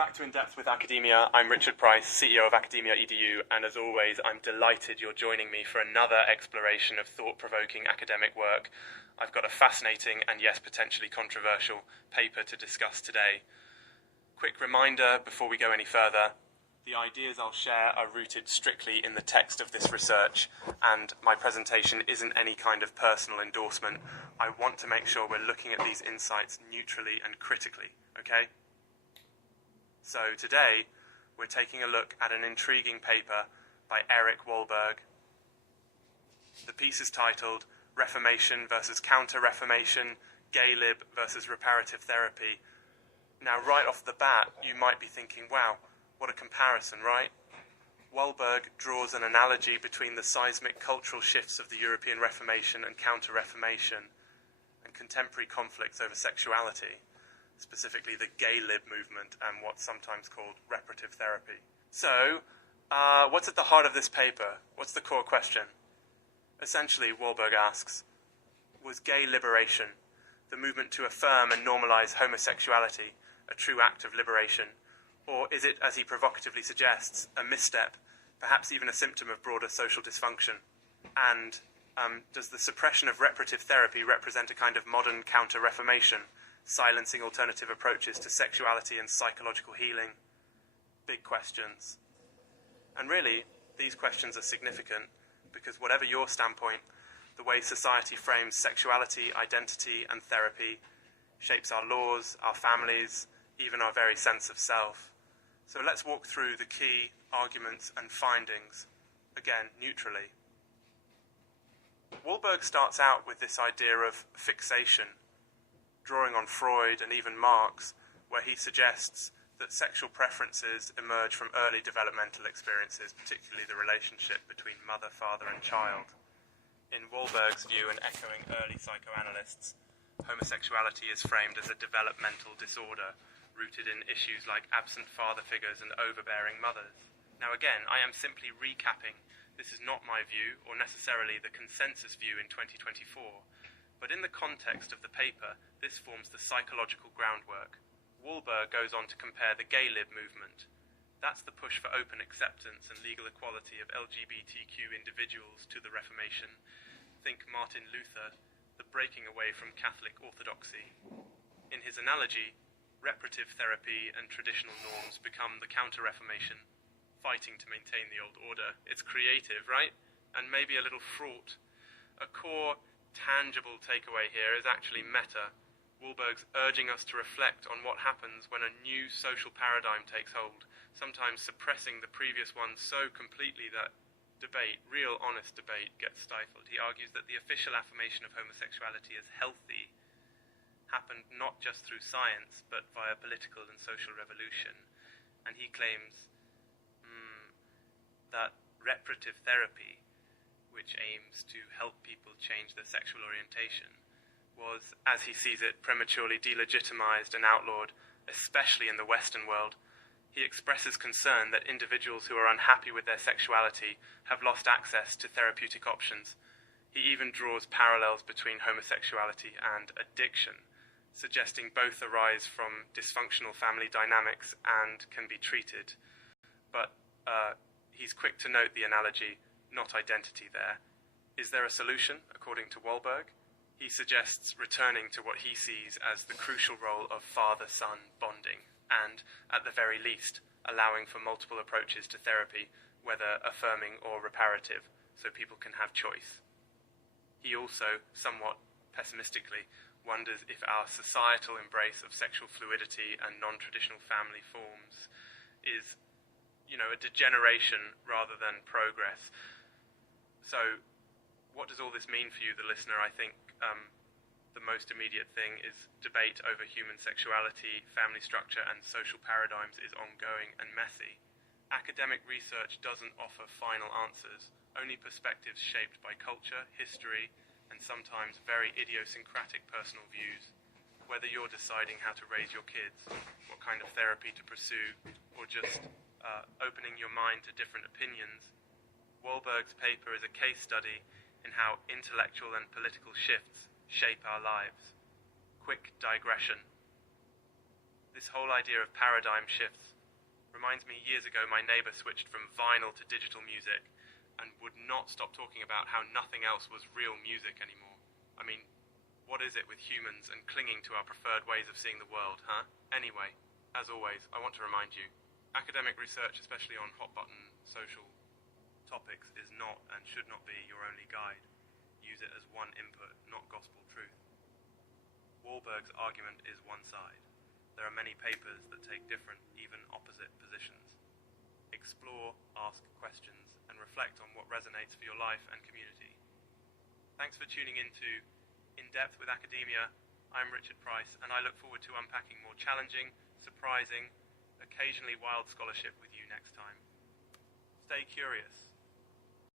back to Indepth with Academia. I'm Richard Price, CEO of academia.edu, and as always, I'm delighted you're joining me for another exploration of thought-provoking academic work. I've got a fascinating and yes, potentially controversial paper to discuss today. Quick reminder before we go any further, the ideas I'll share are rooted strictly in the text of this research, and my presentation isn't any kind of personal endorsement. I want to make sure we're looking at these insights neutrally and critically, okay? So today, we're taking a look at an intriguing paper by Eric Wahlberg. The piece is titled Reformation versus Counter-Reformation, Gaylib versus Reparative Therapy. Now, right off the bat, you might be thinking, wow, what a comparison, right? Wahlberg draws an analogy between the seismic cultural shifts of the European Reformation and Counter-Reformation and contemporary conflicts over sexuality, specifically the Gaylib movement and what's sometimes called reparative therapy. So, what's at the heart of this paper? What's the core question? Essentially, Wahlberg asks, was gay liberation, the movement to affirm and normalize homosexuality, a true act of liberation? Or is it, as he provocatively suggests, a misstep, perhaps even a symptom of broader social dysfunction? And does the suppression of reparative therapy represent a kind of modern counter-reformation, silencing alternative approaches to sexuality and psychological healing? Big questions. And really, these questions are significant because whatever your standpoint, the way society frames sexuality, identity, and therapy shapes our laws, our families, even our very sense of self. So let's walk through the key arguments and findings, again, neutrally. Wahlberg starts out with this idea of fixation, drawing on Freud and even Marx, where he suggests that sexual preferences emerge from early developmental experiences, particularly the relationship between mother, father, and child. In Wahlberg's view, and echoing early psychoanalysts, homosexuality is framed as a developmental disorder, rooted in issues like absent father figures and overbearing mothers. Now again, I am simply recapping. This is not my view, or necessarily the consensus view in 2024, but in the context of the paper, this forms the psychological groundwork. Wahlberg goes on to compare the Gaylib movement. That's the push for open acceptance and legal equality of LGBTQ individuals to the Reformation. Think Martin Luther, the breaking away from Catholic orthodoxy. In his analogy, reparative therapy and traditional norms become the counter-reformation, fighting to maintain the old order. It's creative, right? And maybe a little fraught. A core, tangible takeaway here is actually meta. Wahlberg's urging us to reflect on what happens when a new social paradigm takes hold, sometimes suppressing the previous one so completely that debate, real honest debate, gets stifled. He argues that the official affirmation of homosexuality as healthy happened not just through science, but via political and social revolution. And he claims that reparative therapy, which aims to help people change their sexual orientation, was, as he sees it, prematurely delegitimized and outlawed, especially in the Western world. He expresses concern that individuals who are unhappy with their sexuality have lost access to therapeutic options. He even draws parallels between homosexuality and addiction, suggesting both arise from dysfunctional family dynamics and can be treated. But he's quick to note the analogy, not identity there. Is there a solution, according to Wahlberg? He suggests returning to what he sees as the crucial role of father-son bonding, and, at the very least, allowing for multiple approaches to therapy, whether affirming or reparative, so people can have choice. He also, somewhat pessimistically, wonders if our societal embrace of sexual fluidity and non-traditional family forms is, a degeneration rather than progress. So, what does all this mean for you, the listener? I think the most immediate thing is debate over human sexuality, family structure, and social paradigms is ongoing and messy. Academic research doesn't offer final answers, only perspectives shaped by culture, history, and sometimes very idiosyncratic personal views. Whether you're deciding how to raise your kids, what kind of therapy to pursue, or just opening your mind to different opinions, Wahlberg's paper is a case study in how intellectual and political shifts shape our lives. Quick digression. This whole idea of paradigm shifts reminds me years ago my neighbour switched from vinyl to digital music and would not stop talking about how nothing else was real music anymore. I mean, what is it with humans and clinging to our preferred ways of seeing the world, huh? Anyway, as always, I want to remind you, academic research, especially on hot-button social topics, is not and should not be your only guide. Use it as one input, not gospel truth. Wahlberg's argument is one side. There are many papers that take different, even opposite positions. Explore, ask questions, and reflect on what resonates for your life and community. Thanks for tuning in to Indepth with Academia. I'm Richard Price, and I look forward to unpacking more challenging, surprising, occasionally wild scholarship with you next time. Stay curious.